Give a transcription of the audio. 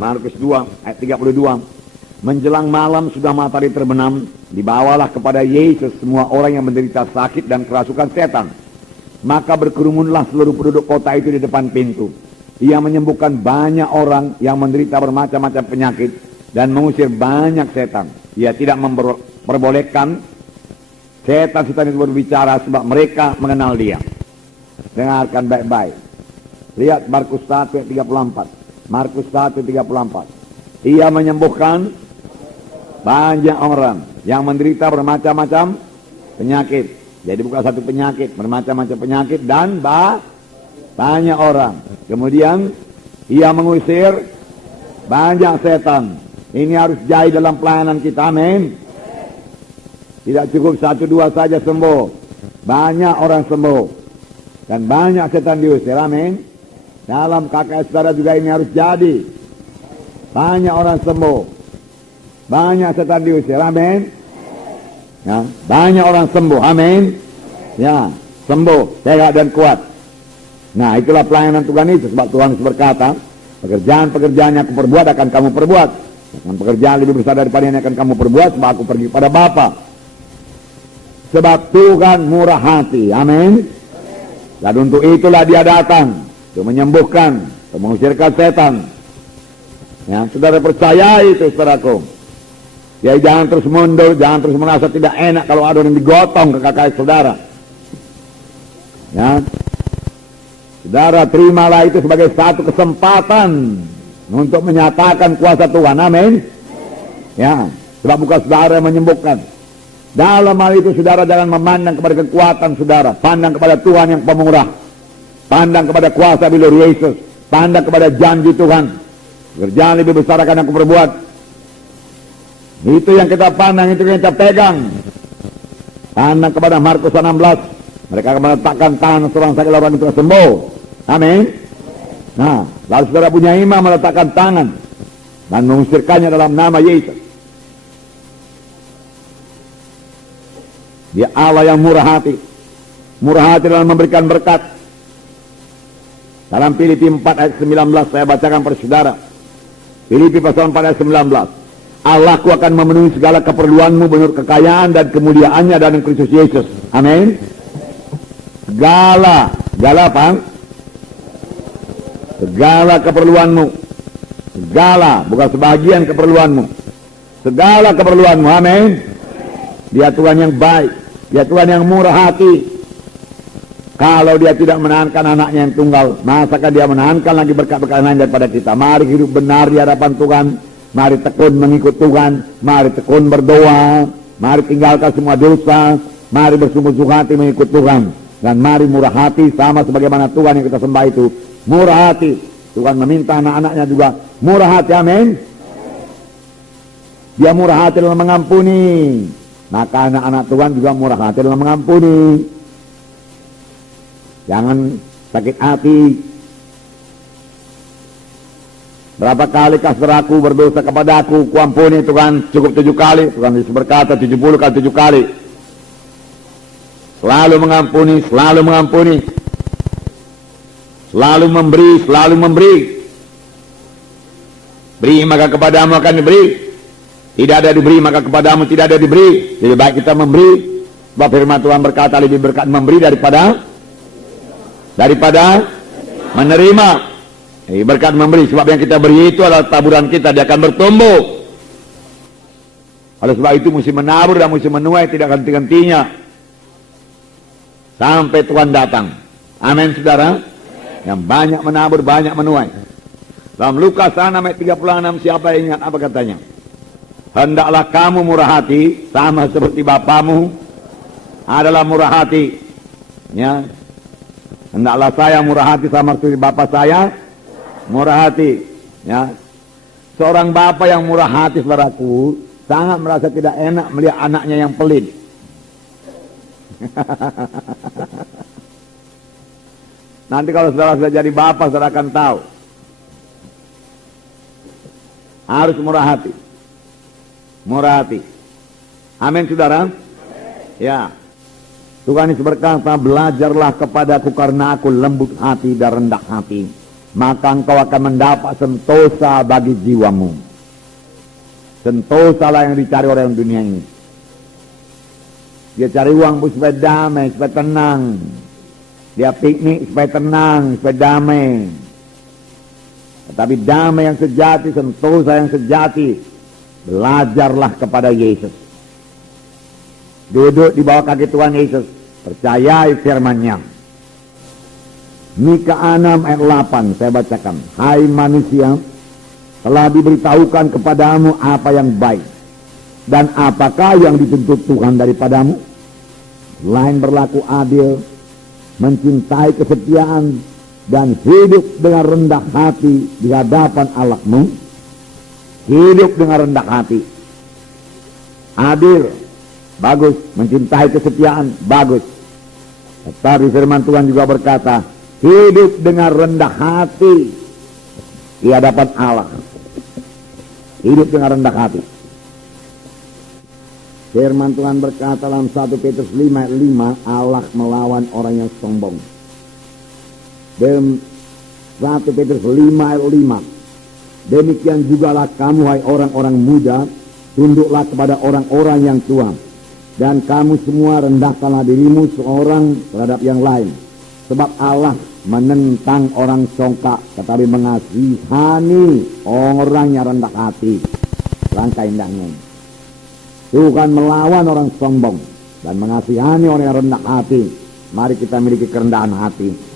Markus 2 ayat 32. Menjelang malam sudah matahari terbenam, dibawalah kepada Yesus semua orang yang menderita sakit dan kerasukan setan. Maka berkerumunlah seluruh penduduk kota itu di depan pintu. Ia menyembuhkan banyak orang yang menderita bermacam-macam penyakit dan mengusir banyak setan. Ia tidak memperbolehkan setan-setan itu berbicara sebab mereka mengenal dia. Dengarkan baik-baik. Lihat Markus 1 ayat 34. Markus 1 ayat 34. Ia menyembuhkan banyak orang yang menderita bermacam-macam penyakit. Jadi bukan satu penyakit, bermacam-macam penyakit dan banyak orang. Kemudian ia mengusir banyak setan. Ini harus jadi dalam pelayanan kita, amin. Tidak cukup 1-2 saja sembuh, banyak orang sembuh dan banyak setan diusir, amin. Dalam KKS saudara juga ini harus jadi. Banyak orang sembuh, banyak setan diusir, amin. Ya, banyak orang sembuh, amin. Ya, sembuh, sehat dan kuat. Nah, itulah pelayanan Tuhan itu. Sebab Tuhan berkata, pekerjaan-pekerjaan yang aku perbuat akan kamu perbuat. Dan pekerjaan lebih besar daripada yang akan kamu perbuat, sebab aku pergi pada Bapa. Sebab Tuhan murah hati, amin. Dan untuk itulah dia datang, untuk menyembuhkan, untuk mengusirkan setan. Ya, saudara percaya itu, saudaraku. Ya, jangan terus mundur, jangan terus merasa tidak enak kalau ada yang digotong ke kakak saudara. Ya, saudara terimalah itu sebagai satu kesempatan untuk menyatakan kuasa Tuhan, amin. Ya, sebab bukan saudara yang menyembuhkan. Dalam hal itu saudara jangan memandang kepada kekuatan saudara, pandang kepada Tuhan yang pemurah, pandang kepada kuasa bilur Yesus, pandang kepada janji Tuhan. Kerjaan lebih besar akan aku perbuat. Itu yang kita pandang, itu yang kita pegang. Pandang kepada Markus 16. Mereka akan meletakkan tangan seorang sakit, orang itu sembuh. Amin. Nah, lalu saudara punya iman meletakkan tangan dan mengusirkannya dalam nama Yesus. Dia Allah yang murah hati. Murah hati dalam memberikan berkat. Dalam Filipi 4 ayat 19 saya bacakan pada saudara. Filipi pasal 4 ayat 19. Allahku akan memenuhi segala keperluanmu menurut kekayaan dan kemuliaannya dalam Kristus Yesus. Amin. Segala apa? Segala keperluanmu. Segala, bukan sebagian keperluanmu. Segala keperluanmu, amin. Dia Tuhan yang baik, dia Tuhan yang murah hati. Kalau dia tidak menahankan anaknya yang tunggal, masakan dia menahankan lagi berkat-berkat lain daripada kita. Mari hidup benar di hadapan Tuhan. Mari tekun mengikut Tuhan, mari tekun berdoa, mari tinggalkan semua dosa, mari bersungguh-sungguh hati mengikut Tuhan, dan mari murah hati sama sebagaimana Tuhan yang kita sembah itu murah hati. Tuhan meminta anak-anaknya juga murah hati, amin. Dia murah hati dalam mengampuni, maka anak-anak Tuhan juga murah hati dalam mengampuni. Jangan sakit hati. Berapa kali saudaraku berdosa kepadaku, kuampuni Tuhan cukup 7 kali. Tuhan Yesus berkata 70 kali 7 kali. Selalu mengampuni, selalu mengampuni. Selalu memberi, selalu memberi. Beri maka kepadamu akan diberi. Tidak ada diberi maka kepadamu tidak ada diberi. Lebih baik kita memberi. Sebab firman Tuhan berkata lebih berkat memberi daripada menerima. Berkat memberi, sebab yang kita beri itu adalah taburan kita, dia akan bertumbuh. Oleh sebab itu mesti menabur dan mesti menuai, tidak henti-hentinya sampai Tuhan datang. Amin saudara. Yang banyak menabur, banyak menuai. Dalam Lukas 6 ayat 36, siapa yang ingat apa katanya? Hendaklah kamu murah hati sama seperti Bapamu adalah murah hati. Ya. Hendaklah saya murah hati sama seperti Bapa saya murah hati. Ya. Seorang bapa yang murah hati, saudaraku, sangat merasa tidak enak melihat anaknya yang pelit. Nanti kalau saudara sudah jadi bapak, saudara akan tahu. Harus murah hati. Murah hati. Amin saudara. Ya. Tuhan Yesus berkata, belajarlah kepadaku karena aku lembut hati dan rendah hati. maka engkau akan mendapat sentosa bagi jiwamu. Sentosa lah yang dicari orang dunia ini. Dia cari uang supaya damai, supaya tenang. Dia piknik supaya tenang, supaya damai. Tetapi damai yang sejati, sentosa yang sejati, belajarlah kepada Yesus. Duduk di bawah kaki Tuhan Yesus, percayai firman-Nya. Mika 6 ayat 8 saya bacakan. Hai manusia, telah diberitahukan kepadamu apa yang baik, dan apakah yang dituntut Tuhan daripadamu? Selain berlaku adil, mencintai kesetiaan, dan hidup dengan rendah hati di hadapan Allahmu. Hidup dengan rendah hati. Adil, bagus. Mencintai kesetiaan, bagus. Tetapi firman Tuhan juga berkata, hidup dengan rendah hati di hadapan Allah. Hidup dengan rendah hati. Firman Tuhan berkata dalam 1 Petrus 5 ayat 5, Allah melawan orang yang sombong. Dalam 1 Petrus 5 ayat 5, demikian jugalah kamu hai orang-orang muda, tunduklah kepada orang-orang yang tua, dan kamu semua rendahkanlah dirimu seorang terhadap yang lain, sebab Allah menentang orang songkak tetapi mengasihani orang yang rendah hati. Langkah indahnya, Tuhan melawan orang sombong dan mengasihani orang yang rendah hati. Mari kita miliki kerendahan hati.